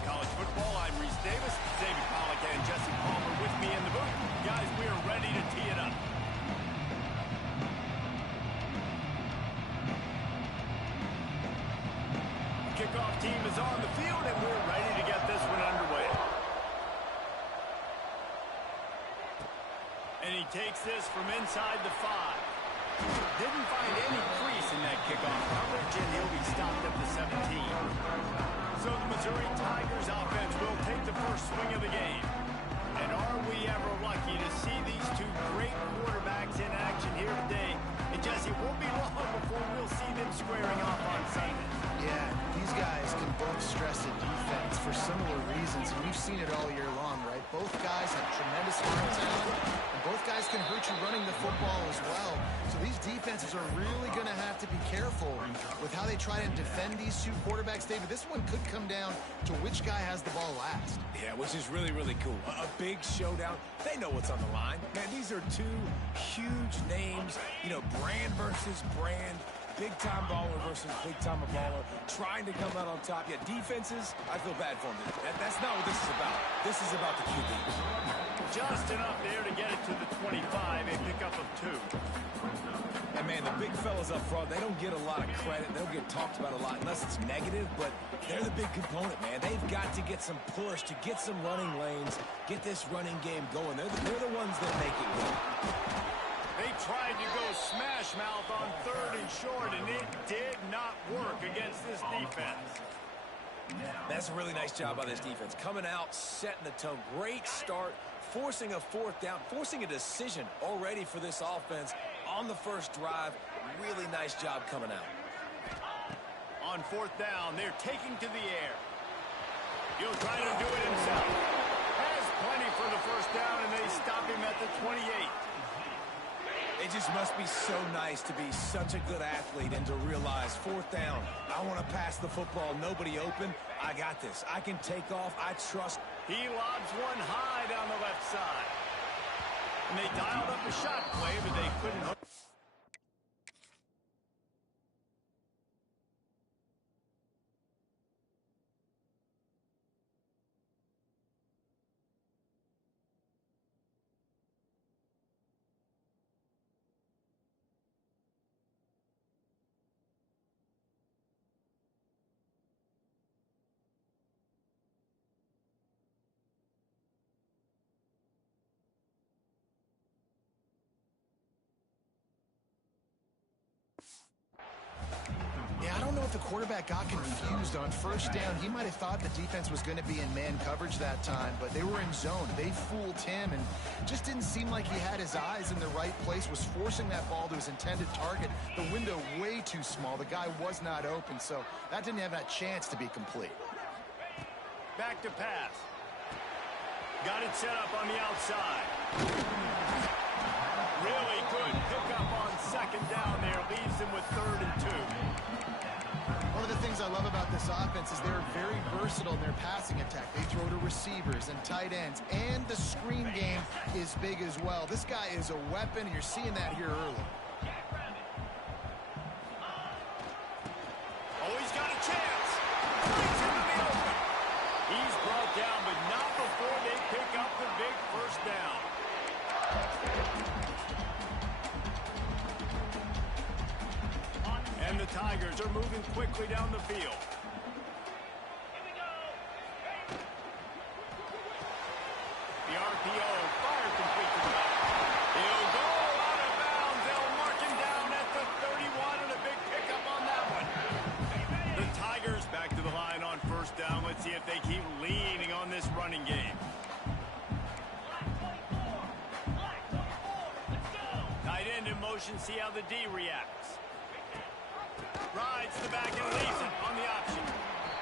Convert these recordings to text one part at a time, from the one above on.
is College Football. I'm Reese Davis, Xavier Pollack, and Jesse Palmer with me in the booth. Guys, we are ready to tee it up. Kickoff team is on the field, and we're ready to get this one underway. And he takes this from inside the 5. Didn't find any crease in that kickoff coverage, and he'll be stopped at the 17. So the Missouri Tigers offense will take the first swing of the game. And are we ever lucky to see these two great quarterbacks in action here today? And Jesse, it won't be long before we'll see them squaring off on Sunday. Yeah, these guys can both stress the defense for similar reasons, and we've seen it all year long, right? Both guys have tremendous arm talent, and both guys can hurt you running the football as well. So these defenses are really going to have to be careful with how they try to defend these two quarterbacks, David. This one could come down to which guy has the ball last. Yeah, which is really, really cool. A big showdown. They know what's on the line. Man, these are two huge names, brand versus brand. Big-time baller versus big-time baller, trying to come out on top. Yeah, defenses, I feel bad for them. That's not what this is about. This is about the QB. Just enough there to get it to the 25, a pickup of 2. And, man, the big fellas up front, they don't get a lot of credit. They don't get talked about a lot unless it's negative, but they're the big component, man. They've got to get some push, to get some running lanes, get this running game going. They're the ones that make it work. They tried to go smash mouth on 3rd and short, and it did not work against this defense. That's a really nice job by this defense. Coming out, setting the tone. Great start, forcing a 4th down, forcing a decision already for this offense on the first drive. Really nice job coming out. On 4th down, they're taking to the air. He'll try to do it himself. Has plenty for the first down, and they stop him at the 28. It just must be so nice to be such a good athlete and to realize 4th down, I want to pass the football, nobody open, I got this. I can take off, I trust. He lobs one high down the left side. And they dialed up a shot play, but they couldn't hook. Yeah, I don't know if the quarterback got confused on 1st down. He might have thought the defense was going to be in man coverage that time, but they were in zone. They fooled him and just didn't seem like he had his eyes in the right place, was forcing that ball to his intended target. The window way too small. The guy was not open, so that didn't have that chance to be complete. Back to pass. Got it set up on the outside. Really good pickup on 2nd down there. Leaves him with 3rd and 2. One of the things I love about this offense is they're very versatile in their passing attack. They throw to receivers and tight ends, and the screen game is big as well. This guy is a weapon, and you're seeing that here early. Oh, he's got a chance. Breaks into the open. He's brought down, but not before they pick up the big 1st down. And the Tigers are moving quickly down the field. Here we go. The RPO, fire complete to the back. He'll go out of bounds. They'll mark him down at the 31, and a big pickup on that one. The Tigers back to the line on 1st down. Let's see if they keep leaning on this running game. Tight end in motion, see how the D reacts. Rides the back and leaves it on the option.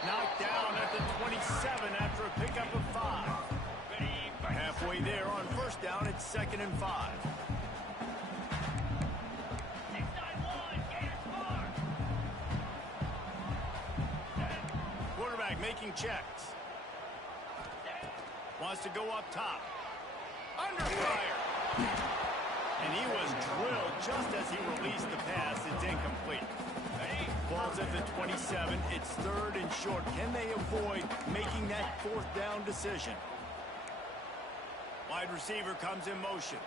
Knocked down at the 27 after a pickup of 5. Halfway there on 1st down, it's 2nd and 5. Quarterback making checks. Wants to go up top. Under fire. And he was drilled just as he released the pass. It's incomplete. Ready? Ball's at the 27. It's 3rd and short. Can they avoid making that 4th down decision? Wide receiver comes in motion.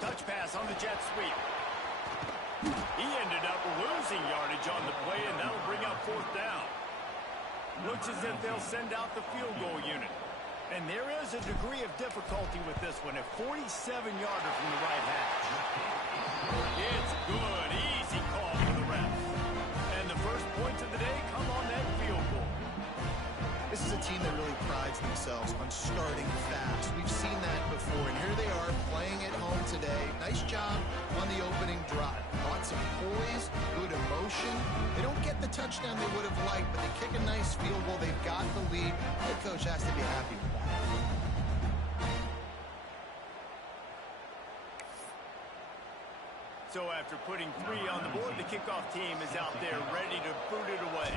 Touch pass on the jet sweep. He ended up losing yardage on the play, and that'll bring up 4th down. Looks as if they'll send out the field goal unit. And there is a degree of difficulty with this one, a 47-yarder from the right hash. It's good, easy call for the ref. And the first points of the day come on that field goal. This is a team that really prides themselves on starting fast. We've seen that before, and here they are playing at home today. Nice job on the opening drive. Lots of poise, good emotion. They don't get the touchdown they would have liked, but they kick a nice field goal. They've got the lead. Head coach has to be happy with that. So after putting 3 on the board, the kickoff team is out there ready to boot it away.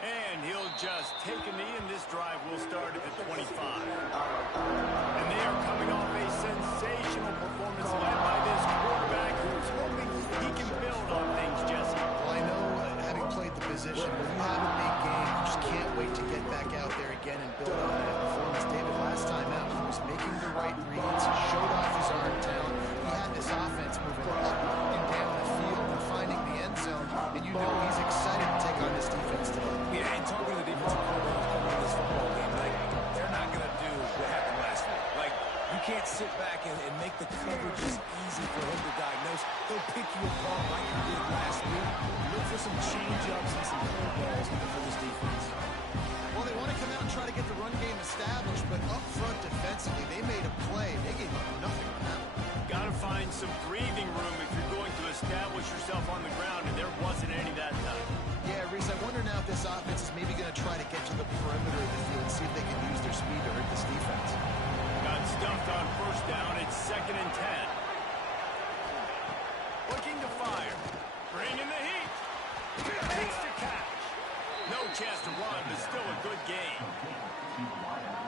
And he'll just take a knee, and this drive will start at the 25. And they are coming off a sensational performance led by this quarterback who's hoping he can build on things, Jesse. Well, I know, having played the position, when you have a big game, you just can't wait to get back out there again and build on that performance. David, last time out, he was making the right reads. He showed off his arm talent. He had this offense moving up and down the field and finding the end zone. And you know he's excited to take on this defense today. Yeah, and talking to the defensive coordinators coming in this football game, like, they're not going to do what happened last week. Like, you can't sit back and make the coverages easy for him to diagnose. He'll pick you apart like he did last week. Look for some change-ups and some curveballs for this defense. Well, they want to come out and try to get the run game established, but up front defensively, they made a play. They gave up nothing on that one. Got to find some breathing room if you're going to establish yourself on the ground, and there wasn't any that time. Yeah, Reese, I wonder now if this offense is maybe going to try to get to the perimeter of the field and see if they can use their speed to hurt this defense. Got stuffed on 1st down. It's 2nd and 10. Looking to fire. Bringing the heat. Takes the catch. No chance to run, but still a good game.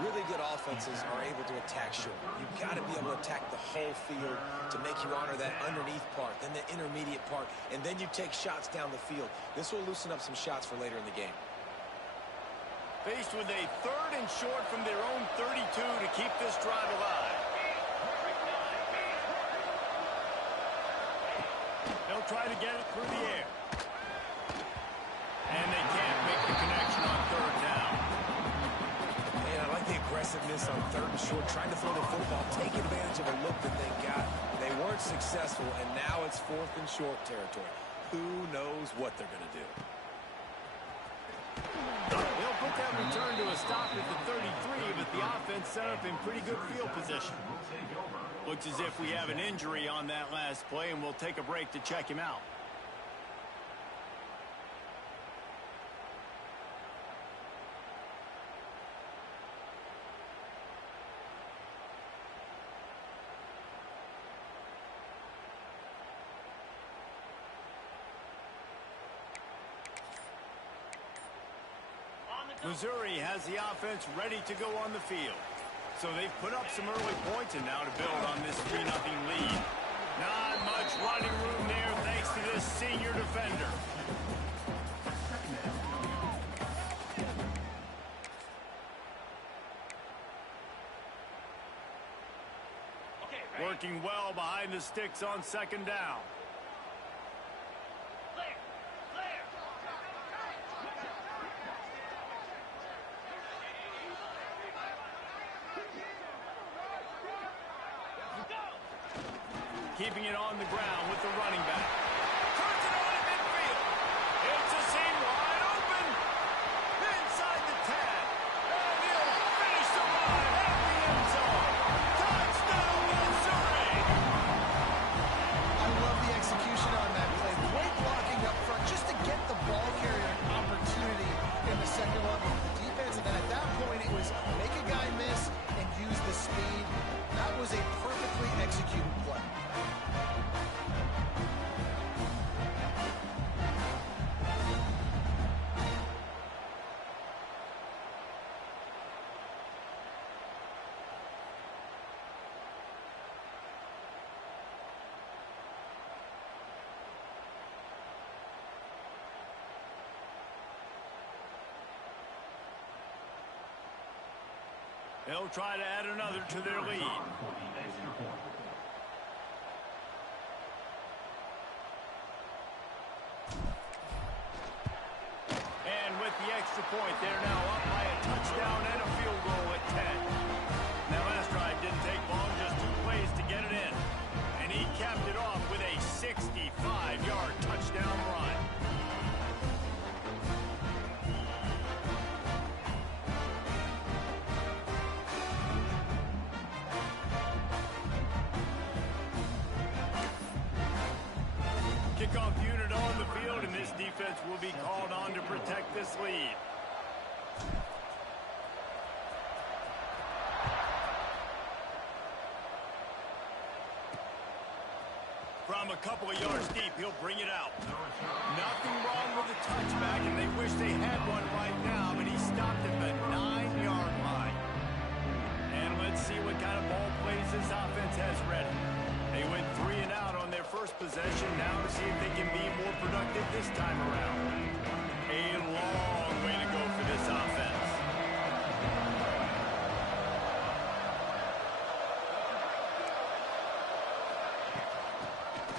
Really good offenses are able to attack short. You've got to be able to attack the whole field to make you honor that underneath part, then the intermediate part, and then you take shots down the field. This will loosen up some shots for later in the game. Faced with a 3rd and short from their own 32 to keep this drive alive. They'll try to get it through the air. And they can't make the connection on 3rd down. Man, I like the aggressiveness on 3rd and short, trying to throw the football, take advantage of a look that they got. They weren't successful, and now it's 4th and short territory. Who knows what they're going to do? They'll put that return to a stop at the 33, but the offense set up in pretty good field position. Looks as if we have an injury on that last play, and we'll take a break to check him out. Missouri has the offense ready to go on the field. So they've put up some early points, and now to build on this 3-0 lead. Not much running room there thanks to this senior defender. Working well behind the sticks on 2nd down. Keeping it on the ground with the running back. Turns it on at midfield. It's a seam wide open. Inside the 10. And he'll finish the line at the end zone. Touchdown, Missouri. I love the execution on that play. Great blocking up front just to get the ball carrier an opportunity in the second level of the defense. And then at that point, it was make a guy miss and use the speed. That was a perfectly executed play. They'll try to add another to their lead. And with the extra point, they're now up by a touchdown and a field goal at 10. That last drive didn't take long, just 2 plays to get it in. And he capped it off with a 65-yard touchdown run. Kickoff unit on the field, and this defense will be called on to protect this lead. From a couple of yards deep, he'll bring it out. Nothing wrong with the touchback, and they wish they had one right now, but he stopped at the 9-yard line. And let's see what kind of ball plays this offense has ready. They went 3 and out on their first possession. Now to see if they can be more productive this time around. A long way to go for this offense.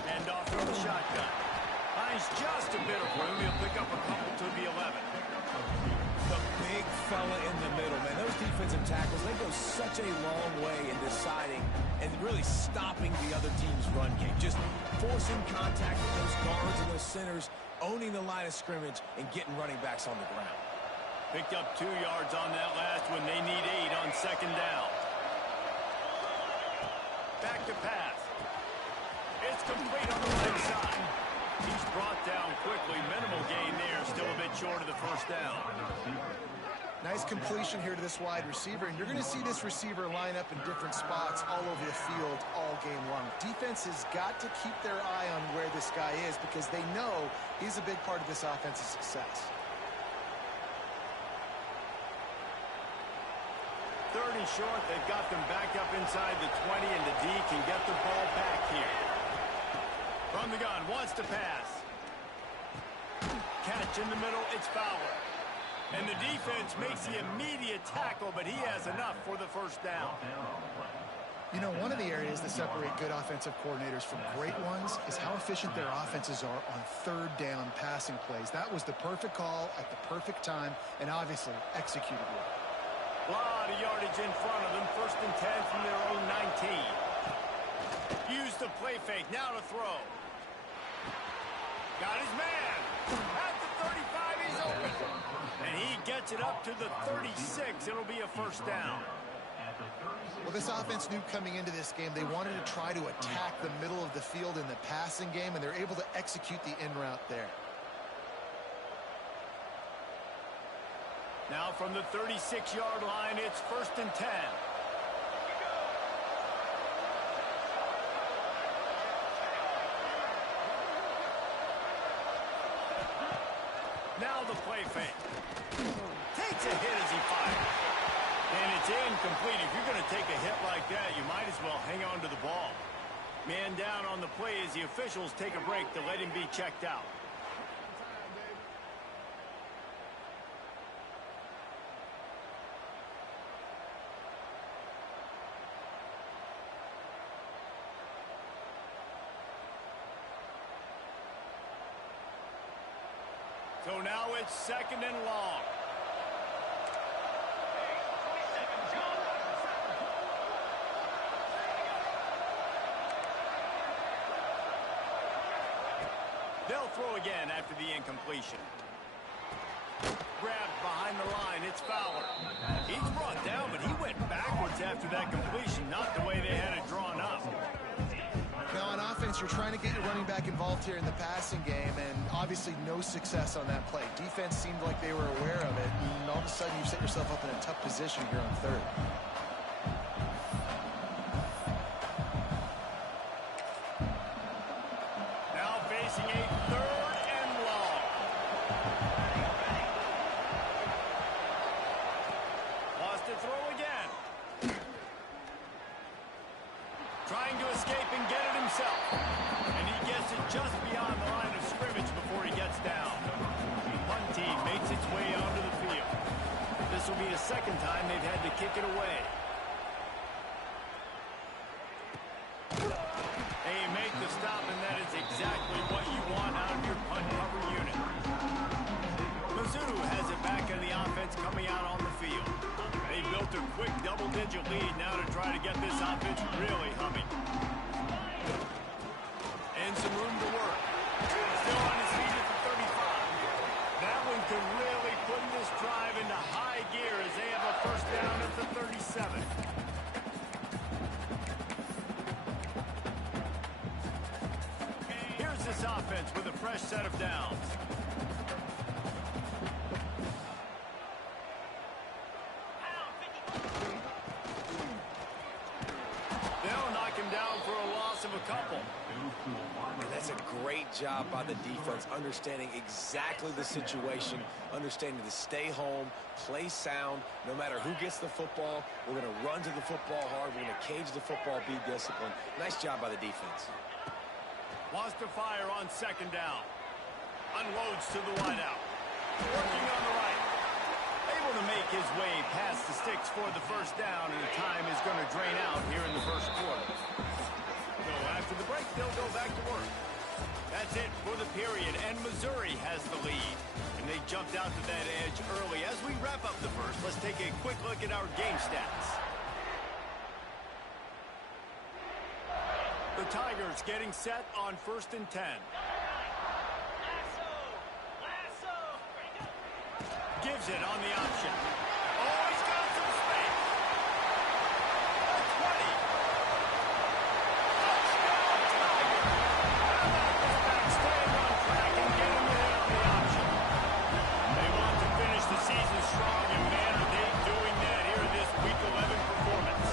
And off from the shotgun. Finds just a bit of room. He'll pick up a couple to the 11. The big fella in the middle, man. Those defensive tackles, they go such a long way in deciding and really stopping the other team's run game. Just forcing contact with those guards and those centers, owning the line of scrimmage, and getting running backs on the ground. Picked up 2 yards on that last one. They need 8 on second down. Back to pass. It's complete on the right side. He's brought down quickly. Minimal gain there. Still a bit short of the first down. Nice completion here to this wide receiver, and you're going to see this receiver line up in different spots all over the field all game long. Defense has got to keep their eye on where this guy is because they know he's a big part of this offense's success. 30 short. They've got them back up inside the 20, and the D can get the ball back here. From the gun, wants to pass. Catch in the middle, it's Fowler. And the defense makes the immediate tackle, but he has enough for the first down. You know, one of the areas that separate good offensive coordinators from great ones is how efficient their offenses are on third down passing plays. That was the perfect call at the perfect time and obviously executed well. A lot of yardage in front of them. First and 10 from their own 19. Use the play fake. Now to throw. Got his man. At the 35, he's open. And he gets it up to the 36. It'll be a first down. Well, this offense knew coming into this game they wanted to try to attack the middle of the field in the passing game, and they're able to execute the in route there. Now from the 36-yard line, it's first and 10. Now the play fake. Takes a hit as he fires. And it's incomplete. If you're going to take a hit like that, you might as well hang on to the ball. Man down on the play as the officials take a break to let him be checked out. So now it's second and long. They'll throw again after the incompletion. Grabbed behind the line, it's Fowler. He's brought down, but he went backwards after that completion, not the way they had it drawn up. Now on offense, you're trying to get your running back involved here in the passing game, and obviously no success on that play. Defense seemed like they were aware of it, and all of a sudden you set yourself up in a tough position here on third. Now facing a third and long. Lost to throw again. Trying to escape and get it himself. And he gets it just beyond the line of scrimmage before he gets down. Punt team makes its way onto the field. This will be the second time they've had to kick it away. offense with a fresh set of downs. They'll knock him down for a loss of a couple. And that's a great job by the defense, understanding exactly the situation, understanding to stay home, play sound. No matter who gets the football, we're going to run to the football hard. We're going to cage the football, be disciplined. Nice job by the defense. Wants to fire on second down. Unloads to the wideout. Working on the right. Able to make his way past the sticks for the first down, and the time is going to drain out here in the first quarter. So after the break, they'll go back to work. That's it for the period, and Missouri has the lead. And they jumped out to that edge early. As we wrap up the first, let's take a quick look at our game stats. The Tigers getting set on 1st and 10. Gives it on the option. Oh, he's got some space. A 20. Touchdown, Tigers. How about this back staying on track and getting it on the option? They want to finish the season strong, and man, are they doing that here in this Week 11 performance.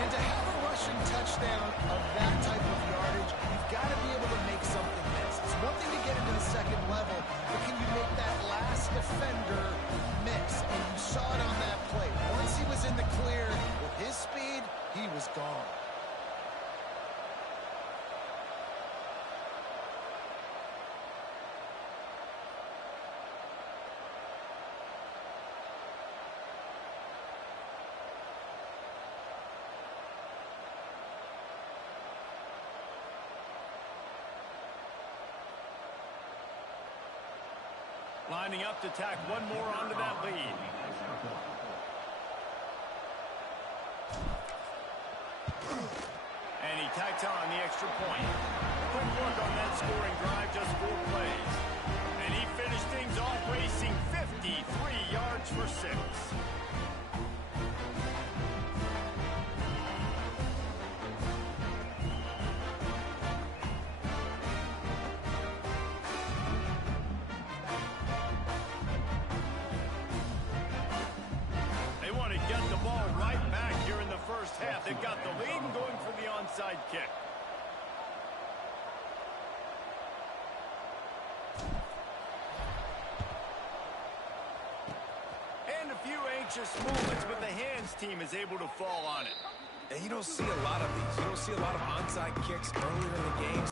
And to have a rushing touchdown of that type of yardage, you've got to be able to make something miss. It's one thing to get into the second level, but can you make that last defender miss? And you saw it on that play. Once he was in the clear with his speed, he was gone. Lining up to tack one more onto that lead. And he tacks on the extra point. Quick work on that scoring drive, just 4 plays. And he finished things off racing 53 yards for 6. They've got the lead and going for the onside kick. And a few anxious moments, but the hands team is able to fall on it. And you don't see a lot of these. You don't see a lot of onside kicks earlier in the game.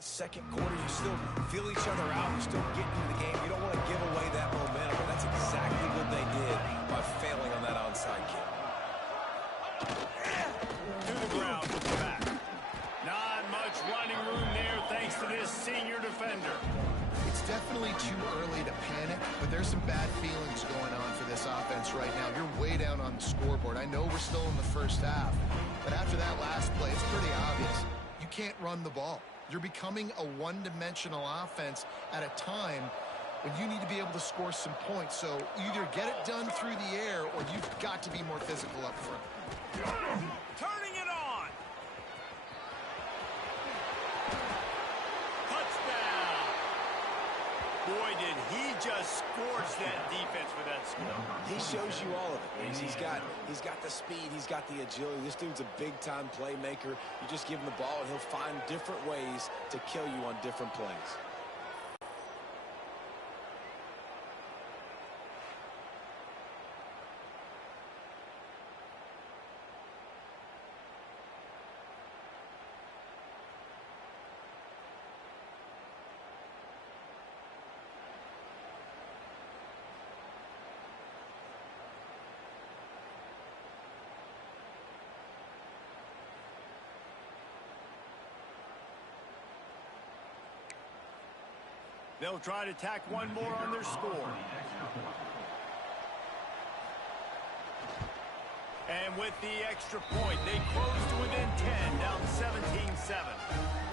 Second quarter, you still feel each other out. You're still getting into the game. You don't want to give away that momentum, but that's exactly what they did by failing on that onside kick. To the ground with the back. Not much running room there thanks to this senior defender. It's definitely too early to panic, but there's some bad feelings going on for this offense right now. You're way down on the scoreboard. I know we're still in the first half, but after that last play, it's pretty obvious. You can't run the ball. You're becoming a one-dimensional offense at a time when you need to be able to score some points. So either get it done through the air or you've got to be more physical up front. Turning it on. Touchdown. Boy, did he just scorch that defense for that score. He shows you all of it. He's got the speed. He's got the agility. This dude's a big-time playmaker. You just give him the ball, and he'll find different ways to kill you on different plays. They'll try to tack one more on their score. And with the extra point, they close to within 10, down 17-7.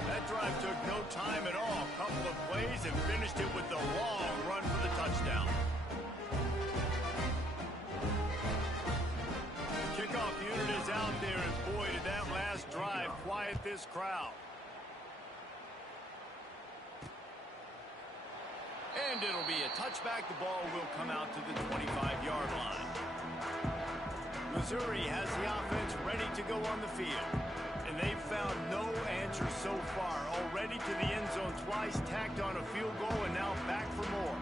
That drive took no time at all. A couple of plays and finished it with the long run for the touchdown. The kickoff unit is out there, and boy, did that last drive quiet this crowd. And it'll be a touchback. The ball will come out to the 25-yard line. Missouri has the offense ready to go on the field. And they've found no answer so far. Already to the end zone twice, tacked on a field goal, and now back for more.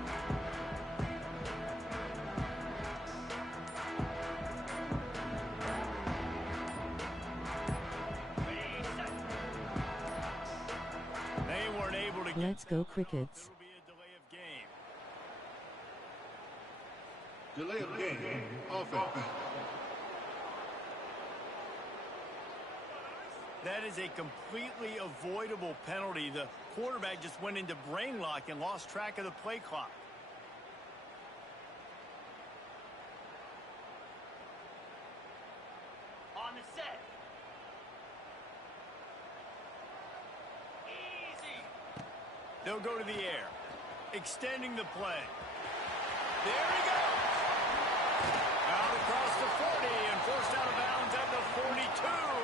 They weren't able to get. Let's go Crickets. Delay of game, offense. That is a completely avoidable penalty. The quarterback just went into brain lock and lost track of the play clock. On the set. Easy. They'll go to the air, extending the play. There he goes. Out across the 40 and forced out of bounds at the 42.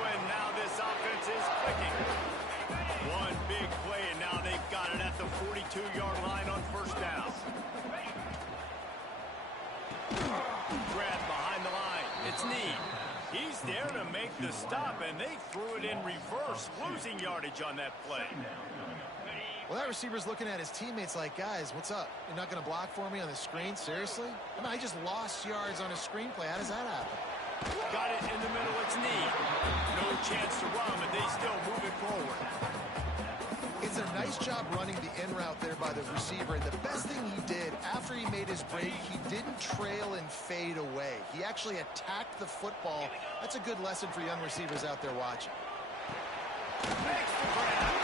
And now this offense is clicking. One big play, and now they've got it at the 42-yard line on first down. Grab behind the line. It's Need. He's there to make the stop, and they threw it in reverse, losing yardage on that play. Well, that receiver's looking at his teammates like, guys, what's up? You're not going to block for me on the screen? Seriously? I mean, I just lost yards on a screenplay. How does that happen? Got it in the middle. It's Need. No chance to run, but they still move it forward. It's a nice job running the in route there by the receiver. And the best thing he did after he made his break, he didn't trail and fade away. He actually attacked the football. That's a good lesson for young receivers out there watching. Makes the grab.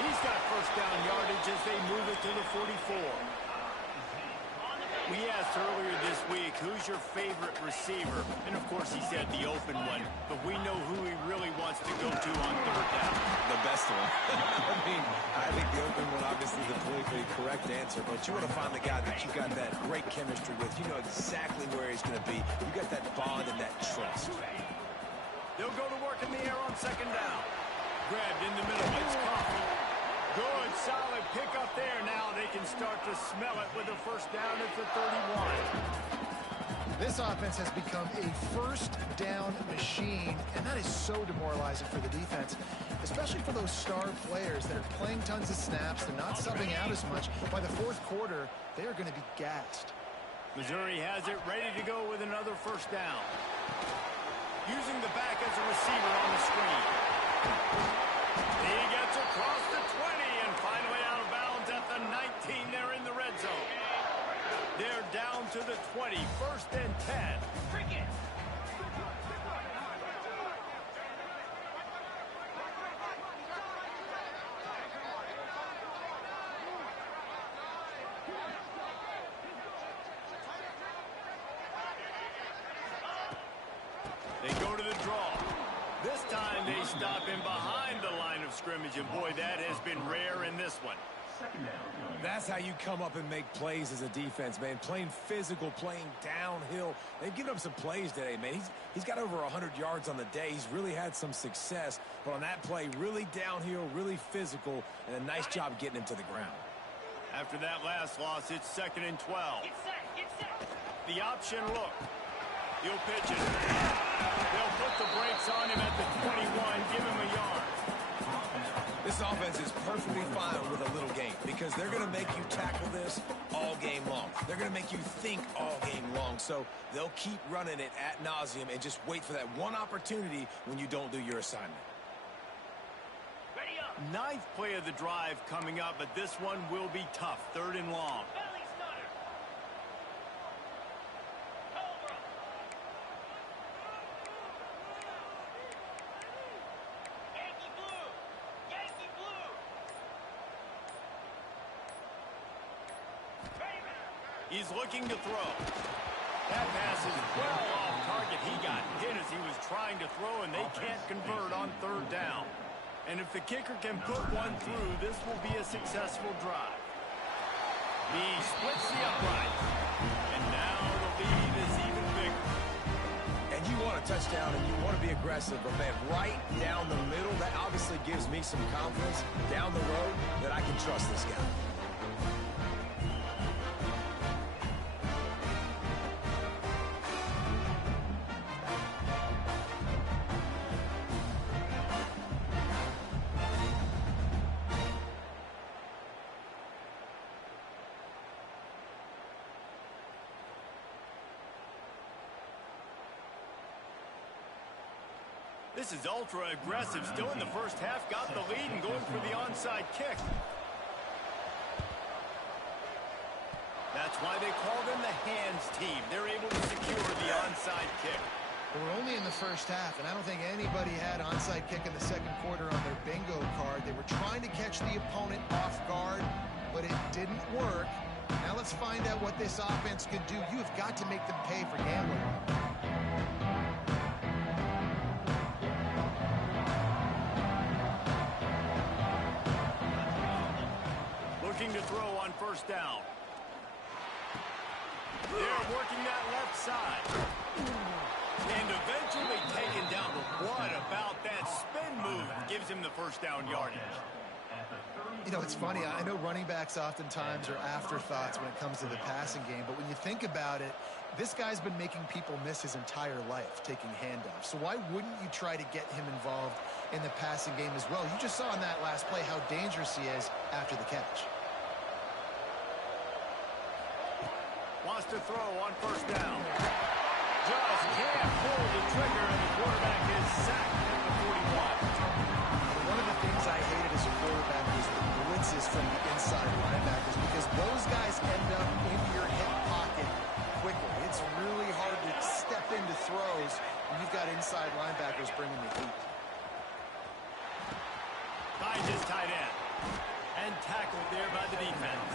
He's got first down yardage as they move it to the 44. We asked earlier this week, who's your favorite receiver? And, of course, he said the open one. But we know who he really wants to go to on third down. The best one. I think the open one obviously is the politically correct answer, but you want to find the guy that you got that great chemistry with. You know exactly where he's going to be. You got that bond and that trust. They'll go to work in the air on second down. Grabbed in the middle. It's Cory. Good, solid pickup there. Now they can start to smell it with a first down at the 31. This offense has become a first down machine, and that is so demoralizing for the defense, especially for those star players that are playing tons of snaps. They're not subbing out as much. By the fourth quarter, they are going to be gassed. Missouri has it ready to go with another first down. Using the back as a receiver on the screen. He gets across the 20. 20, 1st and 10. They go to the draw. This time they stop him behind the line of scrimmage, and boy, that has been rare in this one. That's how you come up and make plays as a defense, man. Playing physical, playing downhill. They've given up some plays today, man. He's got over 100 yards on the day. He's really had some success. But on that play, really downhill, really physical, and a nice job getting him to the ground. After that last loss, it's 2nd and 12. The option look. He'll pitch it. They'll put the brakes on him at the 21, give him a yard. This offense is perfectly fine with a little game because they're going to make you tackle this all game long. They're going to make you think all game long. So they'll keep running it ad nauseum and just wait for that one opportunity when you don't do your assignment. Ready up. 9th play of the drive coming up, but this one will be tough. 3rd and long. He's looking to throw. That pass is well off target. He got hit as he was trying to throw, and they can't convert on 3rd down. And if the kicker can put one through, this will be a successful drive. He splits the upright. And now the lead is even bigger. And you want a touchdown, and you want to be aggressive, but man, right down the middle, that obviously gives me some confidence down the road that I can trust this guy. This is ultra-aggressive. Still in the first half, got the lead and going for the onside kick. That's why they call them the hands team. They're able to secure the onside kick. We're only in the first half, and I don't think anybody had onside kick in the 2nd quarter on their bingo card. They were trying to catch the opponent off guard, but it didn't work. Now let's find out what this offense could do. You've got to make them pay for gambling. Looking to throw on 1st down. They're working that left side. And eventually taken down. What about that spin move? Gives him the 1st down yardage. You know, it's funny. I know running backs oftentimes are afterthoughts when it comes to the passing game. But when you think about it, this guy's been making people miss his entire life taking handoffs. So why wouldn't you try to get him involved in the passing game as well? You just saw in that last play how dangerous he is after the catch. Wants to throw on 1st down. Just can't pull the trigger, and the quarterback is sacked at the 41. One of the things I hated as a quarterback was the blitzes from the inside linebackers because those guys end up in your hip pocket quickly. It's really hard to step into throws when you've got inside linebackers bringing the heat. Finds his tight end. And tackled there by the defense.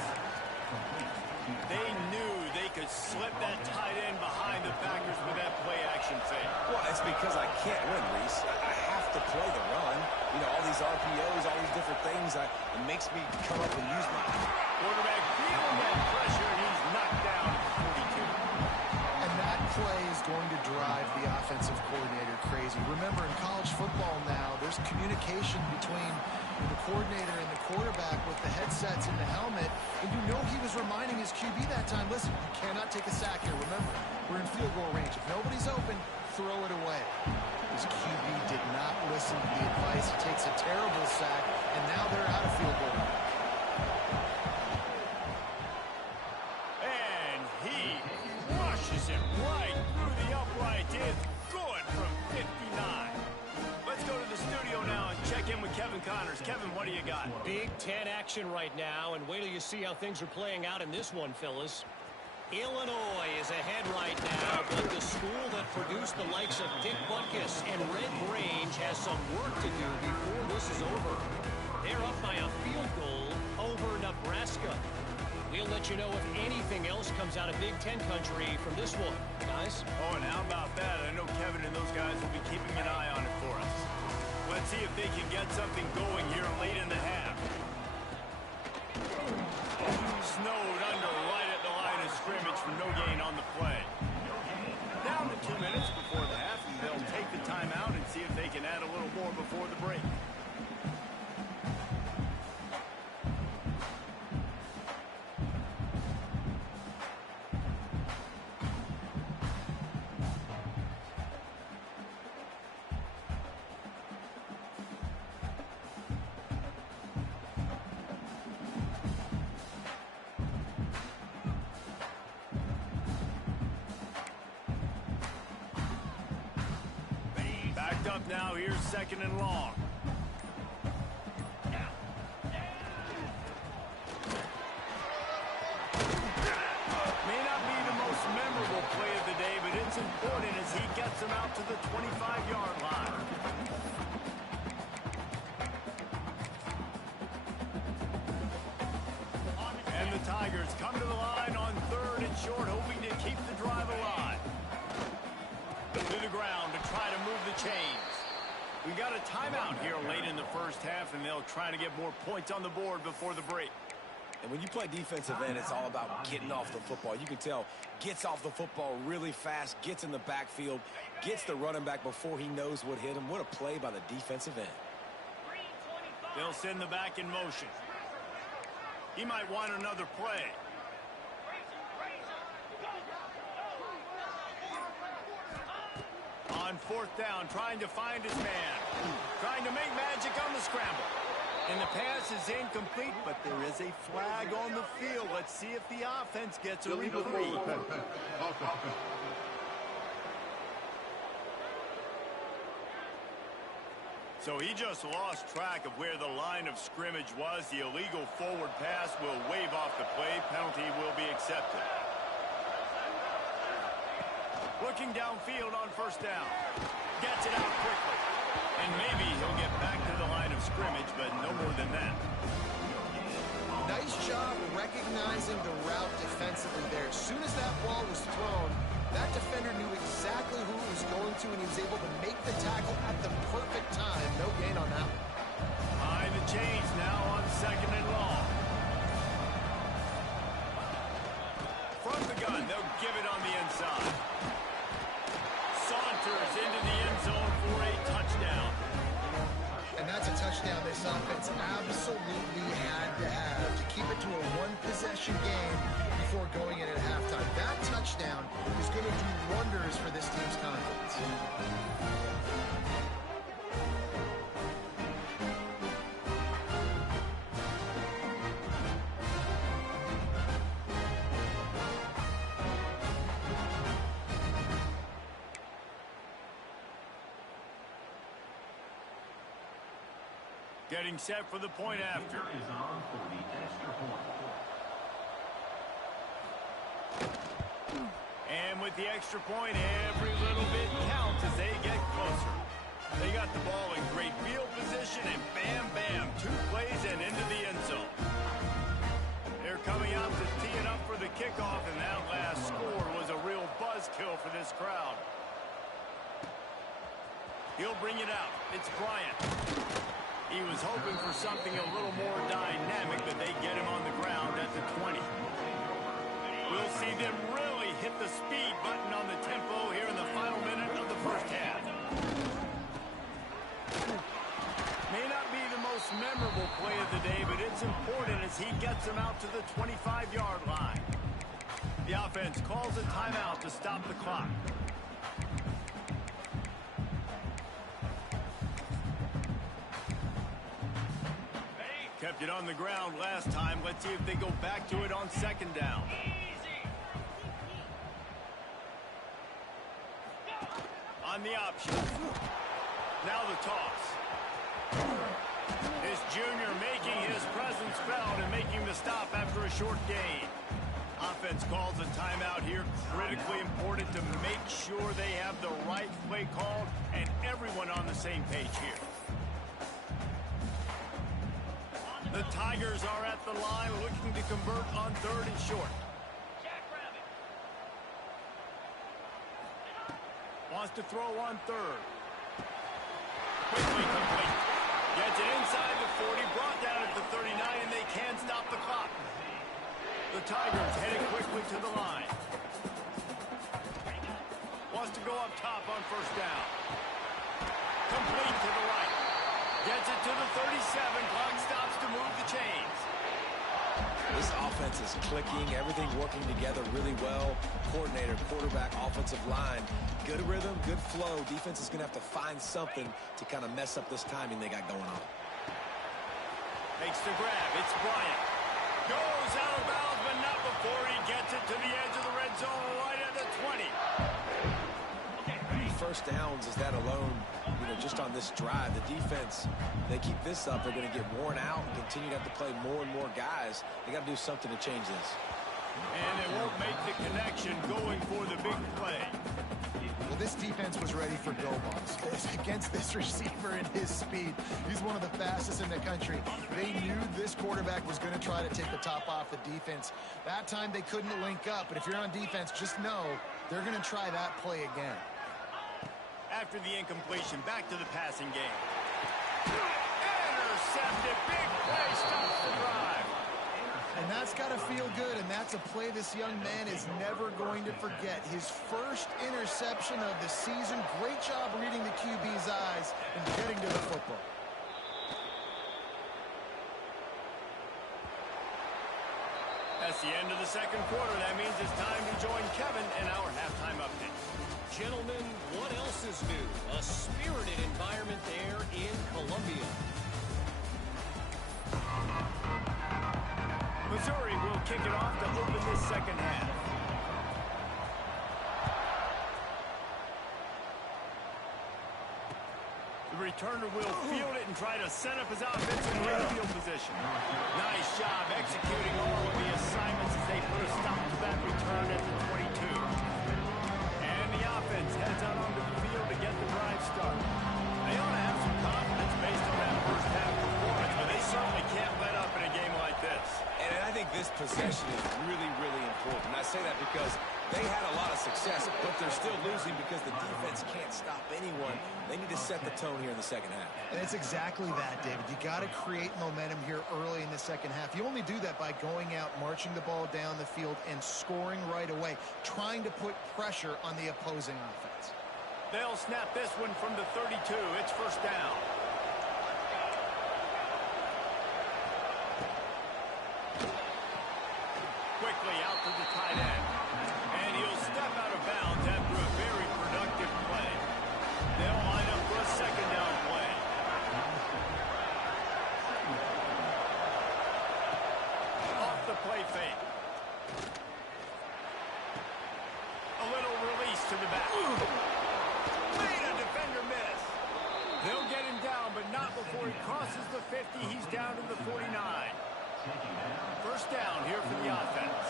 They knew they could slip that tight end behind the backers with that play-action fake. Well, it's because I can't win, Reese. I have to play the run. You know, all these RPOs, all these different things, it makes me come up and use my... Quarterback feeling that pressure, and he's knocked down at 42. And that play is going to drive the offensive coordinator crazy. Remember, in college football now, there's communication between the coordinator and the quarterback with the headsets and the helmet, and you know he was reminding his QB that time, listen, you cannot take a sack here. Remember, we're in field goal range. If nobody's open, throw it away. His QB did not listen to the advice. He takes a terrible sack, and now they're out of field goal range. And he rushes it right through the upright. It's good from 59. Let's go to the studio now and check in with Kevin Connors. Kevin, what do you got? Big Ten action right now, and wait till you see how things are playing out in this one, fellas. Illinois is ahead right now, but the school that produced the likes of Dick Butkus and Red Grange has some work to do before this is over. They're up by a field goal over Nebraska. We'll let you know if anything else comes out of Big Ten country from this one, guys. Oh, and how about that? I know Kevin and those guys will be keeping an eye on it for us. Let's see if they can get something going here late in the half. Snowed under right at the line of scrimmage for no gain on the play. Down to 2 minutes before the half, and they'll take the timeout and see if they can add a little more before the break. Up now, here's 2nd and long. May not be the most memorable play of the day, but it's important as he gets them out to the 25-yard line. And the Tigers come to the line on 3rd and short, hoping to keep the drive alive. To the ground to try to move the chains. We got a timeout here late in the first half, and they'll try to get more points on the board before the break. And when you play defensive end, it's all about getting off the football. You can tell, gets off the football really fast, gets in the backfield, gets the running back before he knows what hit him. What a play by the defensive end. They'll send the back in motion. He might want another play. On 4th down, trying to find his man. Trying to make magic on the scramble. And the pass is incomplete, but there is a flag on the field. Let's see if the offense gets a reprieve. So he just lost track of where the line of scrimmage was. The illegal forward pass will wave off the play. Penalty will be accepted. Looking downfield on 1st down. Gets it out quickly. And maybe he'll get back to the line of scrimmage, but no more than that. Nice job recognizing the route defensively there. As soon as that ball was thrown, that defender knew exactly who he was going to, and he was able to make the tackle at the perfect time. No gain on that one. Behind the chains now on 2nd and long. From the gun, they'll give it on the inside. Saunters into the end zone for a touchdown. And that's a touchdown this offense absolutely had to have to keep it to a one-possession game before going in at halftime. That touchdown is going to do wonders for this team's confidence. Getting set for the point after. And with the extra point, every little bit counts as they get closer. They got the ball in great field position, and bam, bam, 2 plays and into the end zone. They're coming out to tee it up for the kickoff, and that last score was a real buzzkill for this crowd. He'll bring it out. It's Bryant. He was hoping for something a little more dynamic, but they get him on the ground at the 20. We'll see them really hit the speed button on the tempo here in the final minute of the first half. May not be the most memorable play of the day, but it's important as he gets them out to the 25-yard line. The offense calls a timeout to stop the clock. Kept it on the ground last time. Let's see if they go back to it on 2nd down. On the option. Now the toss. This junior making his presence felt and making the stop after a short gain. Offense calls a timeout here. Critically important to make sure they have the right play called and everyone on the same page here. The Tigers are at the line looking to convert on 3rd and short. Wants to throw on 3rd. Quickly complete. Gets it inside the 40, brought down at the 39, and they can't stop the clock. The Tigers heading quickly to the line. Wants to go up top on 1st down. Complete to the right. Gets it to the 37. Clock stops to move the chains. This offense is clicking, everything working together really well. Coordinator, quarterback, offensive line. Good rhythm, good flow. Defense is going to have to find something to kind of mess up this timing they got going on. Makes the grab. It's Bryant. Goes out of bounds, but not before he gets it to the edge of the red zone right at the 20. 1st downs is that alone, just on this drive. The defense, they keep this up, they're going to get worn out and continue to have to play more and more guys. They got to do something to change this. And it won't make the connection going for the big play. Well, this defense was ready for go balls. Against this receiver and his speed, he's one of the fastest in the country. They knew this quarterback was going to try to take the top off the defense. That time they couldn't link up, but if you're on defense, just know they're going to try that play again. After the incompletion, back to the passing game. Intercepted. Big play stops the drive. And that's got to feel good, and that's a play this young man is never going to forget. His first interception of the season. Great job reading the QB's eyes and getting to the football. That's the end of the 2nd quarter. That means it's time to join Kevin in our halftime update. Gentlemen, what else is new? A spirited environment there in Columbia. Missouri will kick it off to open this 2nd half. The returner will field it and try to set up his offense in real field position. Nice job executing all of the assignments as they put a stop to that return at the 22. And the offense heads out onto the field to get the drive started. They ought to have some confidence based on that 1st half performance, but they certainly can't let up in a game like this. And I think this possession is really, really important. I say that because they had a lot of success, but they're still losing because the defense can't stop anyone. They need to set the tone here in the 2nd half. And it's exactly that, David. You got to create momentum here early in the 2nd half. You only do that by going out, marching the ball down the field, and scoring right away, trying to put pressure on the opposing offense. They'll snap this one from the 32. It's 1st down. Quickly out to the tight end. And he'll step out of bounds after a very productive play. They'll line up for a 2nd down play. Off the play fake. A little release to the back. Made a defender miss. They'll get him down, but not before he crosses the 50. He's down to the 49. 1st down here for the offense.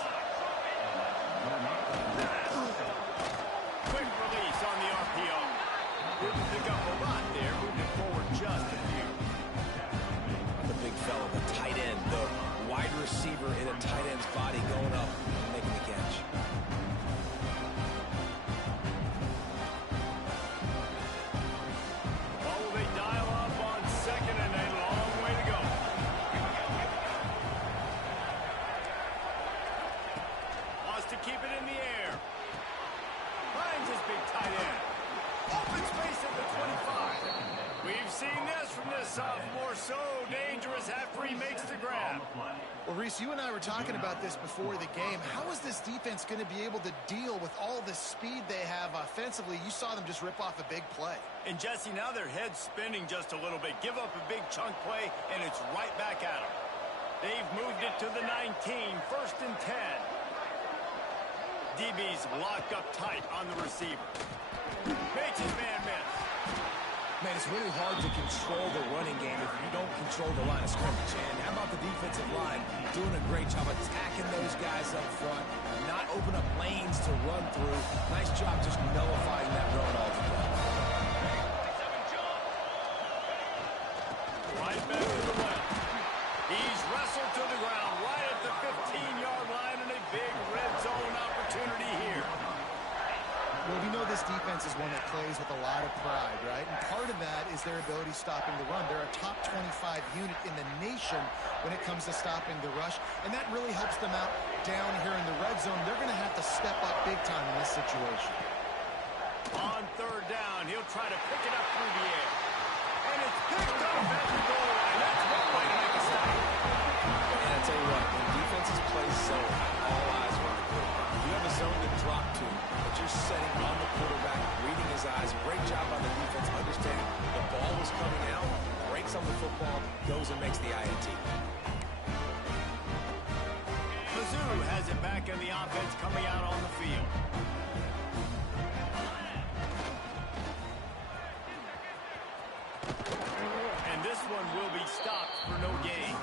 Quick release on the RPO. Didn't pick up a lot there, moving forward just a few. The big fella, the tight end, the wide receiver in a tight end's body going up and making the catch. Oh, they dial up on 2nd and a long way to go. Wants to keep it in the air. Finds his big tight end. Open space at the 25. We've seen this from this sophomore. So dangerous after he makes the grab. Well, Reese, you and I were talking about this before the game. How is this defense going to be able to deal with all the speed they have offensively? You saw them just rip off a big play. And Jesse, now their head's spinning just a little bit. Give up a big chunk play, and it's right back at them. They've moved it to the 19, 1st and 10. DB's locked up tight on the receiver. Makes his man miss. man, it's really hard to control the running game if you don't control the line of scrimmage. And how about the defensive line doing a great job attacking those guys up front, not open up lanes to run through. Nice job just nullifying that run altogether. Right back to the left. He's wrestled to the ground right at the 15-yard line, and a big red zone opportunity here. Well, we know this defense is one that plays with a lot of pride, right? And part of that is their ability stopping the run. They're a top 25 unit in the nation when it comes to stopping the rush, and that really helps them out down here in the red zone. They're going to have to step up big time in this situation. On third down, he'll try to pick it up through the air. And it's picked up at the goal line. That's one way to make a stop. And I tell you what, when defenses play zone, all eyes are on the quarterback. You have a zone to drop to, but you're setting on the quarterback, reading his eyes. Great job by the defense, understanding the ball is coming out, breaks on the football, goes and makes the INT. Mizzou has it back in the offense coming out on the field. And this one will be stopped for no gain.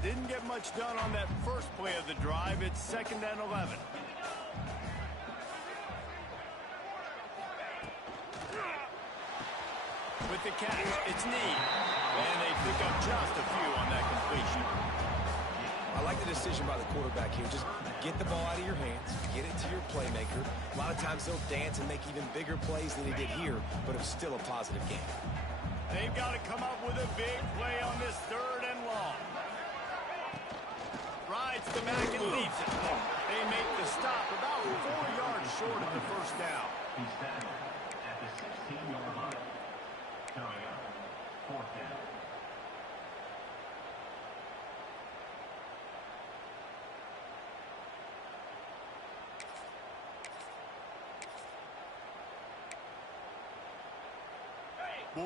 Didn't get much done on that first play of the drive. It's 2nd and 11. With the catch, it's Need. And they pick up just a few on that completion. I like the decision by the quarterback here. Just get the ball out of your hands, get it to your playmaker. A lot of times they'll dance and make even bigger plays than he did here, but it was still a positive game. They've got to come up with a big play on this 3rd and long. Rides the back and leaves it. They make the stop about 4 yards short of the first down. He's down at the 16-yard line. Coming up, 4th down.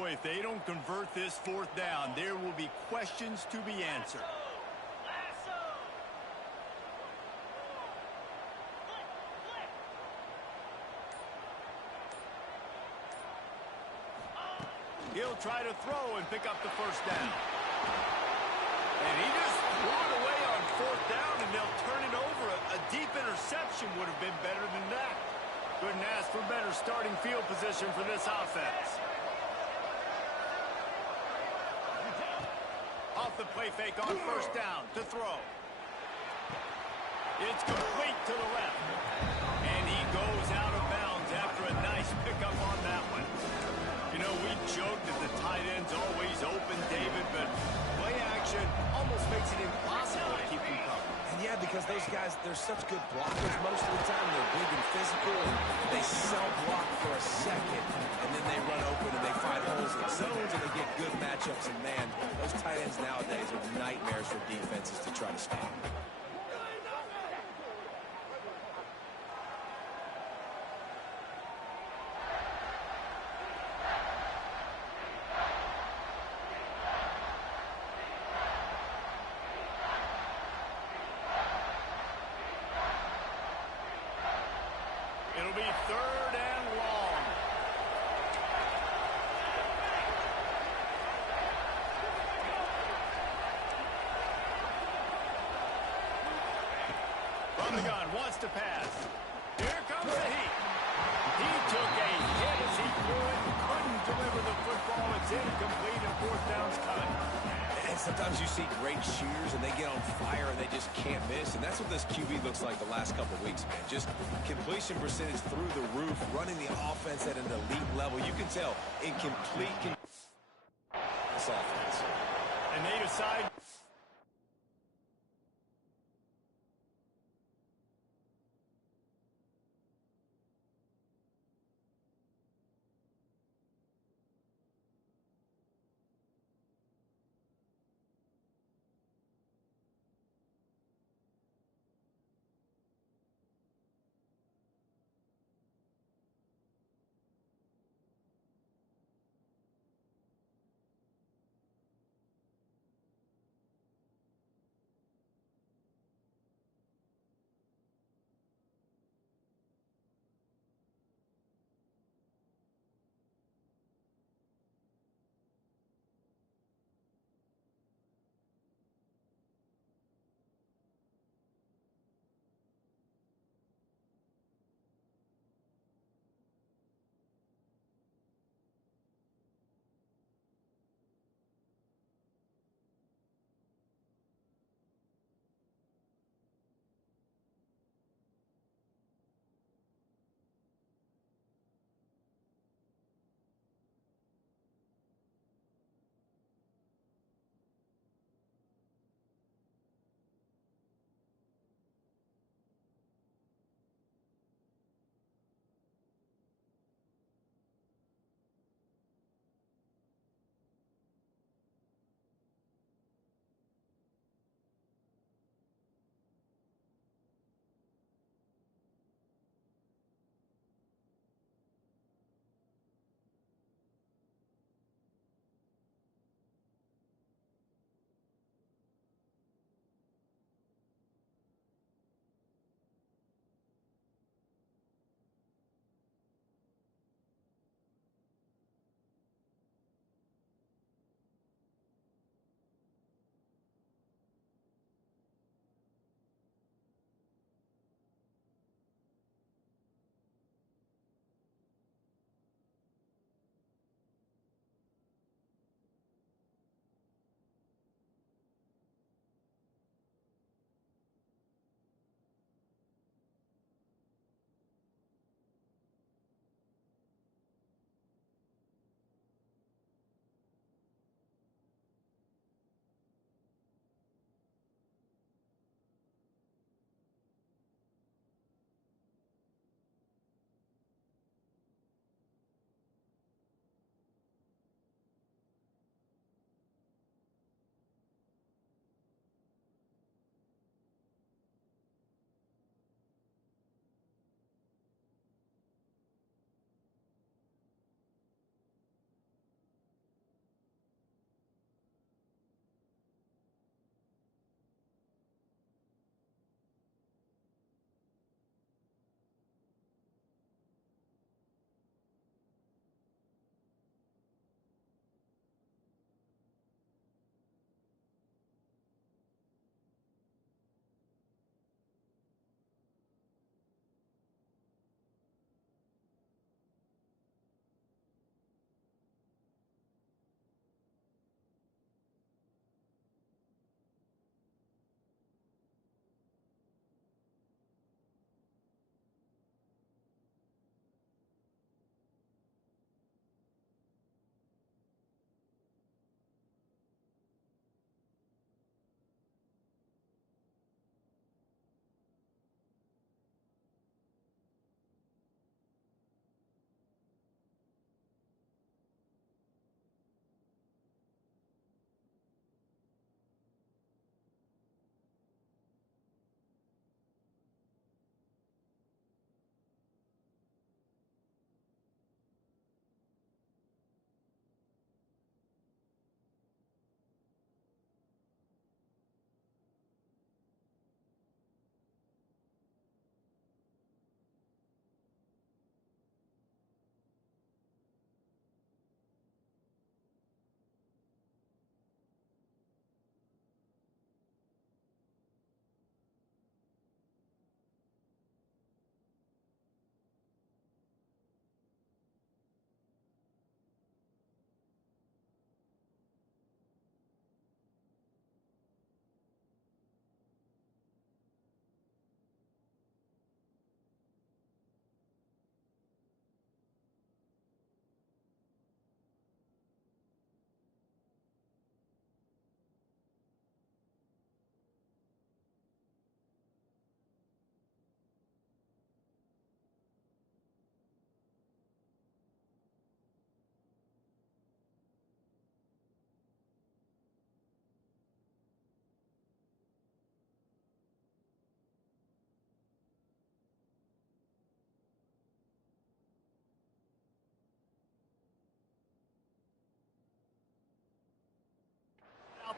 Boy, if they don't convert this 4th down, there will be questions to be answered. He'll try to throw and pick up the first down. And he just threw it away on 4th down, and they'll turn it over. A deep interception would have been better than that. Couldn't ask for better starting field position for this offense. Off the play fake on 1st down to throw. It's complete to the left. And he goes out of bounds after a nice pickup on that one. You know, we joke that the tight end's always open, David, but play action almost makes it impossible to keep him covered. And yeah, because those guys, they're such good blockers most of the time. They're big and physical, and they self-block for a second, and then they run open and they find holes in zones, and they get good matchups. And man, those tight ends nowadays are nightmares for defenses to try to stop. It'll be 3rd and long. From the gun, wants to pass. Here comes the heat. He took a hit as he threw it, couldn't deliver the football. It's incomplete, and 4th down's coming. And sometimes you see great shooters and they get on fire and they just can't miss. And that's what this QB looks like the last couple of weeks, man. Just completion percentage through the roof, running the offense at an elite level. You can tell in complete this offense. And they decide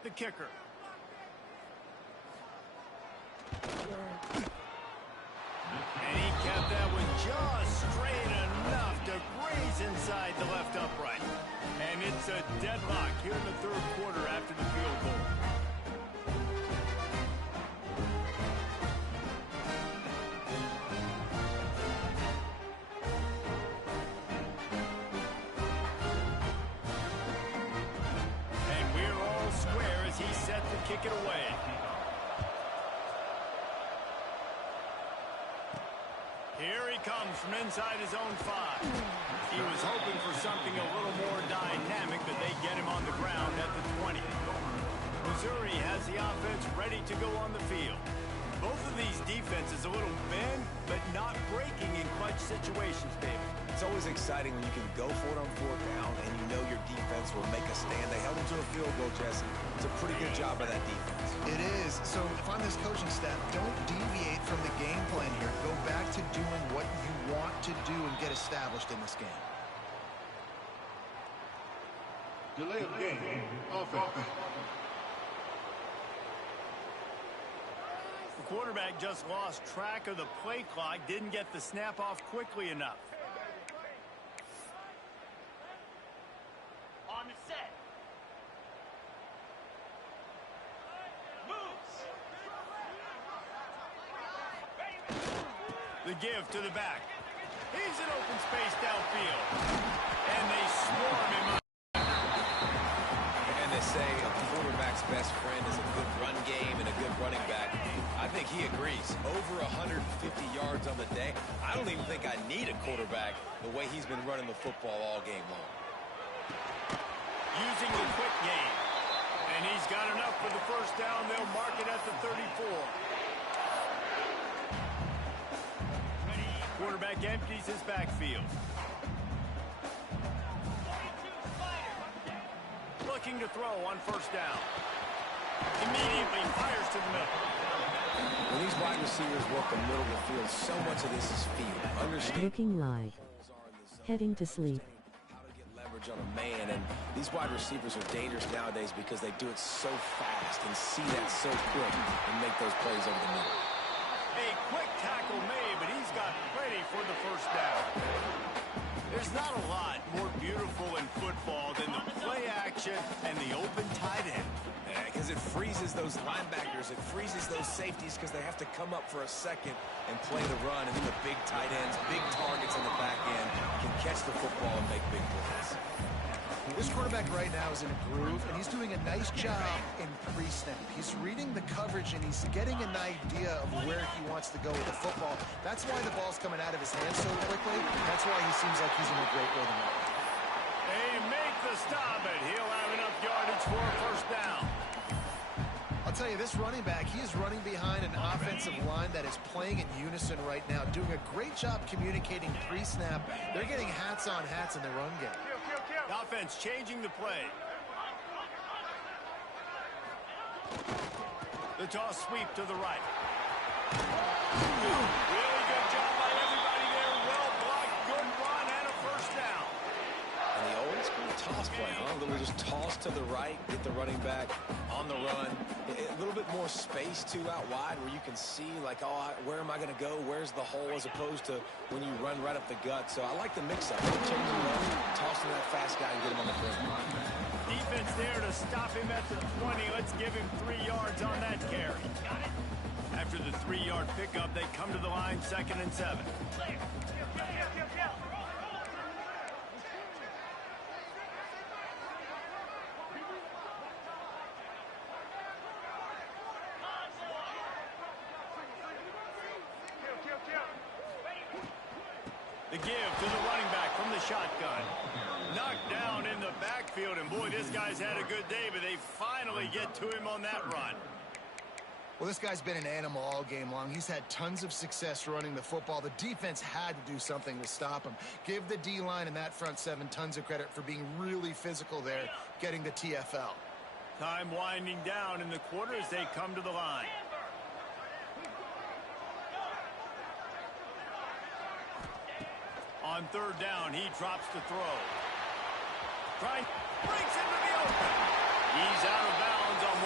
the kicker. And he kept that one just straight enough to graze inside the left upright. And it's a deadlock here in the third quarter after the field goal. And we're all square as he's set to kick it away. Here he comes from inside his own 5. He was hoping for something a little more dynamic, but they get him on the ground at the 20. Missouri has the offense ready to go on the field. Both of these defenses a little bend, but not breaking in clutch situations, David. It's always exciting when you can go for it on 4th down and you know your defense will make a stand. They held him to a field goal, Jesse. It's a pretty good job by that defense. It is. So if I'm this coaching staff, don't deviate from the game plan here. Go back to doing what you want to do and get established in this game. Delay of game. Offense. The quarterback just lost track of the play clock, didn't get the snap off quickly enough. On the set. Moves. The give to the back. He's in open space downfield. And they swarm him up. And they say a quarterback's best friend is a good run game and a good running back. I think he agrees. Over 150 yards on the day. I don't even think I need a quarterback the way he's been running the football all game long. Using the quick game. And he's got enough for the first down. They'll mark it at the 34. Quarterback empties his backfield. Looking to throw on first down. Immediately fires to the middle. When these wide receivers work the middle of the field, so much of this is field. Understand Looking live. Heading to sleep. how to get leverage on a man, and these wide receivers are dangerous nowadays because they do it so fast and see that so quick and make those plays over the middle. A quick tackle made, but he's got plenty for the first down. There's not a lot more beautiful in football than the play action and the open tight end. Because it freezes those linebackers, it freezes those safeties because they have to come up for a second and play the run, and then the big tight ends, big targets on the back end can catch the football and make big plays. This quarterback right now is in a groove, and he's doing a nice job in pre-snap. He's reading the coverage, and he's getting an idea of where he wants to go with the football. That's why the ball's coming out of his hands so quickly. That's why he seems like he's in a great rhythm. They make the stop, and he'll have enough yardage for a first down. I'll tell you, this running back, he is running behind an offensive line that is playing in unison right now, doing a great job communicating pre-snap. They're getting hats on hats in the run game. The offense changing the play. The toss sweep to the right. Really good job by everybody there. Well blocked, good run, and a first down. And the old school toss play, huh? A little just toss to the right, get the running back on the run. A little bit more space, too, out wide where you can see, like, oh, where am I going to go? Where's the hole? As opposed to when you run right up the gut. So I like the mix-up. Changing it up, tossing that fast guy and get him on the field. Defense there to stop him at the 20. Let's give him 3 yards on that carry. After the 3-yard pickup, they come to the line, 2nd and 7. The give to the running back from the shotgun. Knocked down in the backfield, and boy, this guy's had a good day, but they finally get to him on that run. Well, this guy's been an animal all game long. He's had tons of success running the football. The defense had to do something to stop him. Give the D-line and that front 7 tons of credit for being really physical there, getting the TFL. Time winding down in the quarter as they come to the line. On 3rd down, he drops the throw. Breaks into the open. He's out of bounds on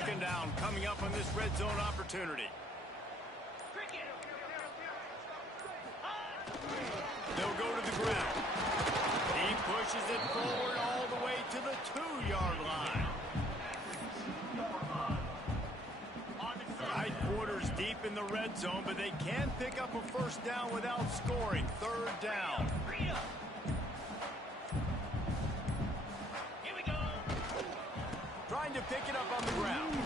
Second down coming up on this red zone opportunity. They'll go to the ground. He pushes it forward all the way to the 2-yard line. Tight quarters deep in the red zone, but they can pick up a first down without scoring. Third down. Here we go. Trying to pick it up on the ground.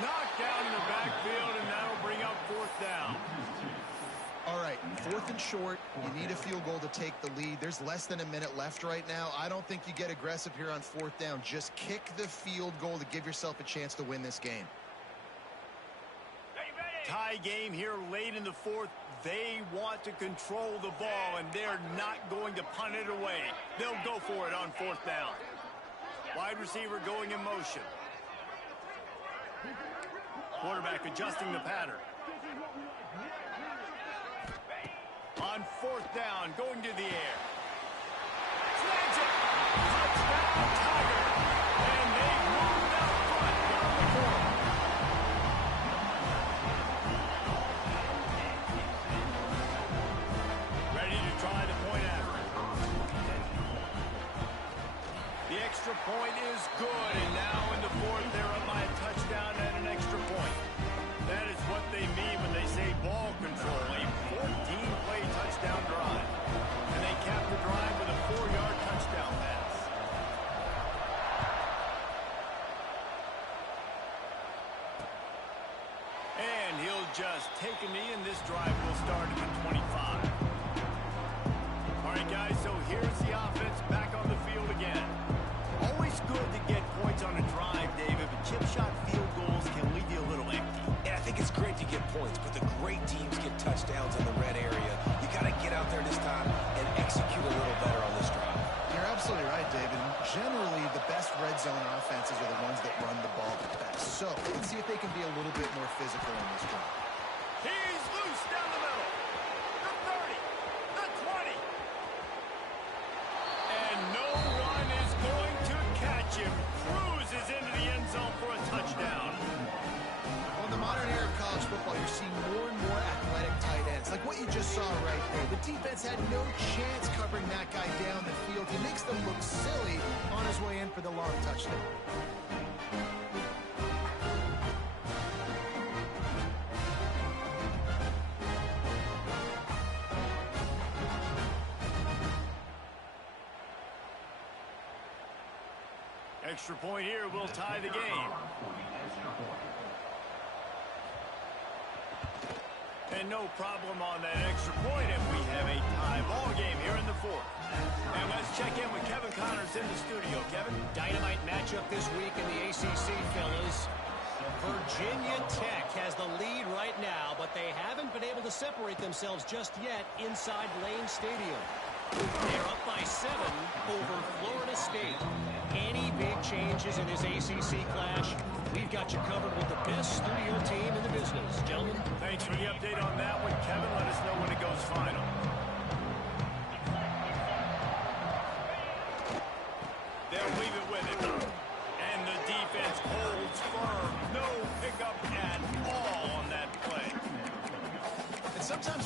Knocked down in the backfield, and that'll bring up fourth down. All right, 4th and short. You need a field goal to take the lead. There's less than a minute left right now. I don't think you get aggressive here on 4th down. Just kick the field goal to give yourself a chance to win this game. Tie game here late in the 4th. They want to control the ball, and they're not going to punt it away. They'll go for it on 4th down. Wide receiver going in motion. Quarterback adjusting the pattern. On 4th down, going to the air. Snags it! Touchdown, Tiger! And they've moved out front down the court. Ready to try the point after. The extra point is good, and now in the 4th, they're up by a touchdown and an extra point. That is what they mean when they say ball control. A 14-play touchdown drive. And they cap the drive with a 4-yard touchdown pass. And he'll just take a knee, and this drive will start at the 25. All right, guys, so here's the offense back on the field again. Always good to get points on a drive, David, but chip shot field goals can leave you a little empty. And I think it's great to get points, but the great teams get touchdowns in the red area. You got to get out there this time and execute a little better on this drive. You're absolutely right, David. Generally, the best red zone offenses are the ones that run the ball the best. So let's see if they can be a little bit more physical in this drive. He's loose down the middle. The 30, the 20. And no one is going to catch him. Cruises into the end zone for a touchdown. Well, in the modern era of college football, you're seeing more and more athletic tight ends, like what you just saw right there. The defense had no chance covering that guy down the field. He makes them look silly on his way in for the long touchdown. Extra point here will tie the game. And no problem on that extra point if we have a tie ball game here in the 4th. And let's check in with Kevin Connors in the studio. Kevin? Dynamite matchup this week in the ACC, fellas. Virginia Tech has the lead right now, but they haven't been able to separate themselves just yet inside Lane Stadium. They're up by 7 over Florida State. Any big changes in this ACC clash, we've got you covered with the best studio team in the business. Gentlemen. Thanks for the update on that one, Kevin. Let us know when it goes final. They'll leave it with him. And the defense holds firm. No pickup at all on that play. And sometimes